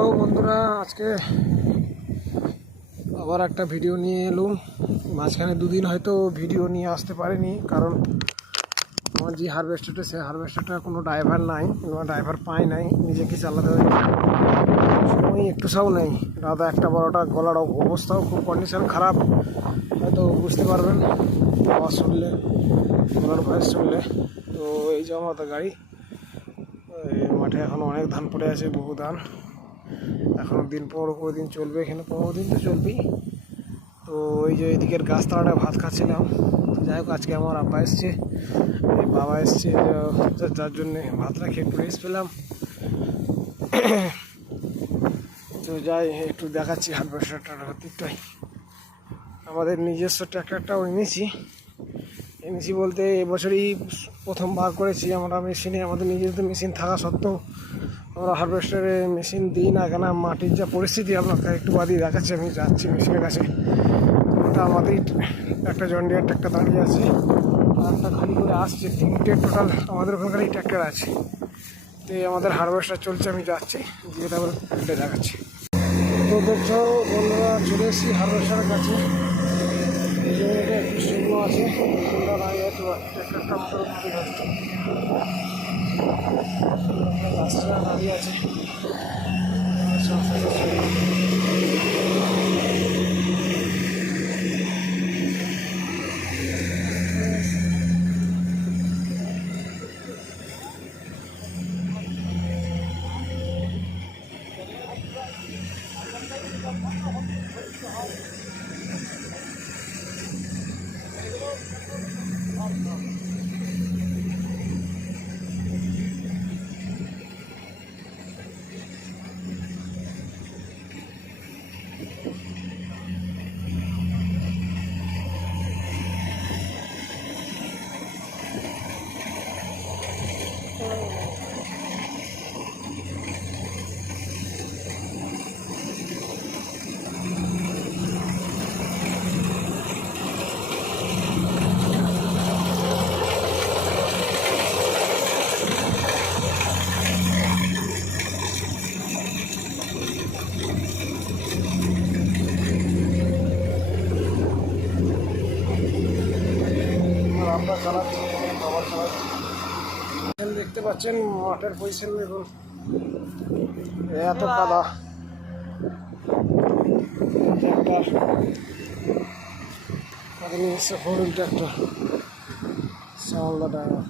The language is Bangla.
হ্যালো বন্ধুরা, আজকে আবার একটা ভিডিও নিয়ে এলুম। মাঝখানে দুদিন হয়তো ভিডিও নিয়ে আসতে পারিনি, কারণ আমার যে হারভেস্টারটা, সে হারভেস্টারটা কোনো ড্রাইভার নাই, কোনো ড্রাইভার পাই নাই, নিজেকে চালাতে হয়, সময় একটু সাও নেই। রাত 1টা 12টা, গলার অবস্থাও খুব কন্ডিশন খারাপ, হয়তো বুঝতে পারবেন আওয়াজ শুনলে, গলার ভয়েস শুনলে। তো এই যে আমাদের গাড়ি, মাঠে এখন অনেক ধান পড়ে আছে, বহু ধান, এখনও দিন 15 দিন চলবে, এখানে 15 দিন তো চলবেই। তো ওই যে এদিকের গাছতলাটা ভাত খাচ্ছিলাম। তো যাই হোক, আজকে আমার আব্বা এসছে, বাবা এসছে, যার জন্যে ভাতটা খেয়ে একটু রেস্ট পেলাম। তো যাই একটু দেখাচ্ছি হারভেস্টারটার দিকটাই। আমাদের নিজস্ব ট্র্যাক্টরটাও এনেছি বলতে এবছরই প্রথম বার করেছি আমরা মেশিনে। আমাদের নিজেদের মেশিন থাকা সত্ত্বেও আমরা হারভেস্টারে মেশিন দিই না, কেন মাটির যা পরিস্থিতি আপনাকে একটু বাদই দেখাচ্ছি। আমি যাচ্ছি মেশিনের কাছে। ওটা আমাদের একটা জন ডিয়ার ট্র্যাক্টর দাঁড়িয়ে আছে, আর একটা খালি করে আসছে। 3টে টোটাল আমাদের ওখানকার এই ট্র্যাক্টর আছে। তো এই আমাদের হারভেস্টার চলছে, আমি যাচ্ছি, গিয়ে তারপর ফিল্ডে দেখাচ্ছি। তো দেখছো বন্ধুরা, চলে এসেছি হারভেস্টারের কাছে। এই জমিটা একটু শুকনো আছে, মেশিনটা দাঁড়িয়ে আছে, ট্র্যাক্টরটা মোটর মাটি হচ্ছে, গাছটা দাঁড়িয়ে আছে। আমরা চালাচ্ছি, বাবা চালাচ্ছি। দেখতে পাচ্ছেন মাঠের পজিশন দেখুন, এত কাদা। ট্র্যাক্টর নিজস্ব 4 হুইল ট্র্যাক্টর, সামালদা ড্রাইভার।